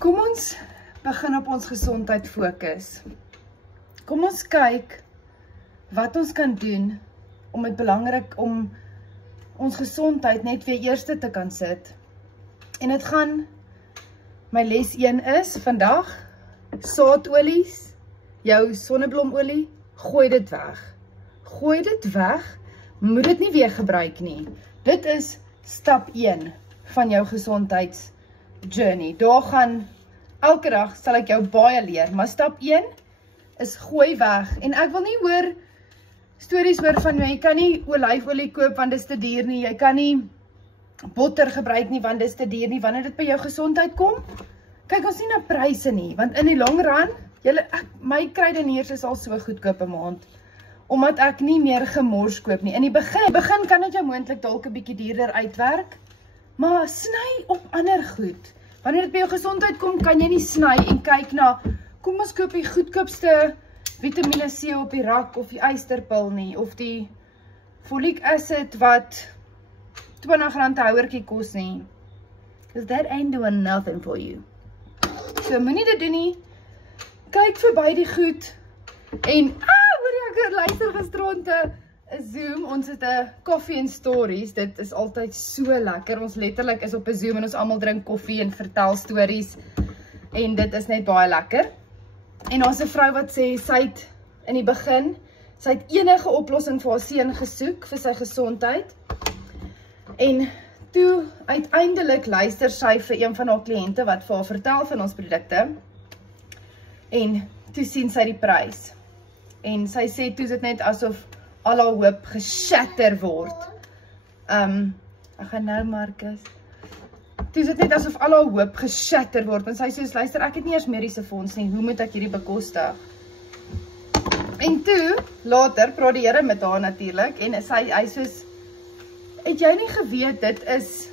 Kom ons begin op ons gesondheid fokus. Kom ons kyk wat ons kan doen om dit belangrik om ons gesondheid net weer eerste te kan sit. En dit gaan, my les 1 is, vandag, saadolies, jou sonneblomolie, gooi dit weg. Gooi dit weg, moet dit nie weer gebruik nie. Dit is stap 1 van jou gezondheidsjourney. Daar gaan, elke dag sal ek jou baie leer, maar stap 1 is gooi weg. En ek wil nie hoor stories hoor van jy kan nie olyfolie koop want dit is te duur nie, jy kan nie botter gebruik nie want dit is te duur nie, wanneer dit by jou gesondheid kom, kyk ons nie na pryse nie, want in die long run, my kruideniers is al so goedkoop 'n maand, omdat ek nie meer gemors koop nie. In die begin kan dit jou moontlik dalk 'n bietjie duurder uitwerk, maar sny op ander goed. Wanneer dit by jou gesondheid kom, kan jy nie sny en kyk na, kom ons koop die goedkoopste vitamine C op die rak, of die ysterpil nie, of die folic acid wat R20 'n houertjie kos nie. Because that ain't doing nothing for you. So moenie dit doen nie, kyk verby die goed, en, hoor jy, ek luister gisterond te Zoom, ons het 'n koffie en stories, dit is altyd so lekker, ons letterlik is op 'n Zoom en ons almal drink koffie en vertel stories, en dit is net baie lekker. En ons 'n vrou wat sê, sy het in die begin, sy het enige oplossing vir haar seun gesoek, vir sy gesondheid, en toe uiteindelik luister sy vir een van haar kliënte wat vir haar vertel van ons produkte, en toe sien sy die prys, en sy sê toe is dit net asof al haar hoop geshatter word. Ek gaan nou, Marcus. Toe is dit net asof al haar hoop geshatter word, en sy sê, luister, ek het nie eers mediese fonds nie, hoe moet ek hierdie bekostig? En toe, later, praat die Here met haar natuurlik, en hy soos, het jy nie geweet, dit is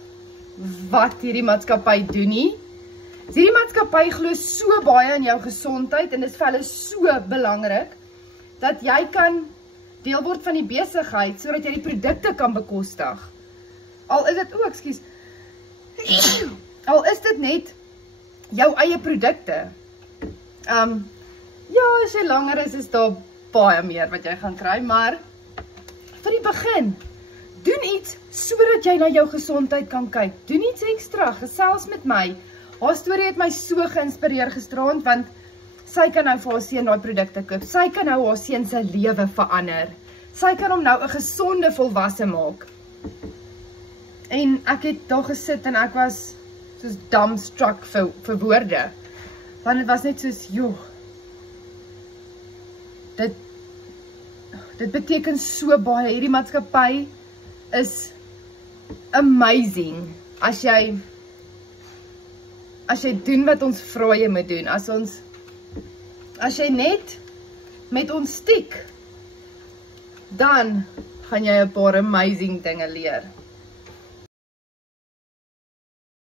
wat hierdie maatskappy doen nie? Hierdie maatskappy glo so baie in jou gesondheid, en dit is vir hulle so belangrik, dat jy kan deel word van die besigheid, sodat jy die produkte kan bekostig. Al is dit net jou eie produkte. Ja, as jy langer is daar baie meer wat jy gaan kry, maar vir die begin, doen iets sodat jy na jou gesondheid kan kyk. Doen iets ekstra, gesels met my. Haar storie het my so geïnspireer gisterand, want sy kan nou vir haar seun daai produkte koop. Sy kan nou haar seun se lewe verander. Sy kan hom nou 'n gesonde volwasse maak. En ek het daar gesit en ek was soos dumbstruck vir woorde. Want dit was net soos, joh, dit beteken so baie. Hierdie maatskappy is amazing. As jy doen wat ons vra jy moet doen, as jy net met ons stiek, dan gaan jy 'n paar amazing dinge leer.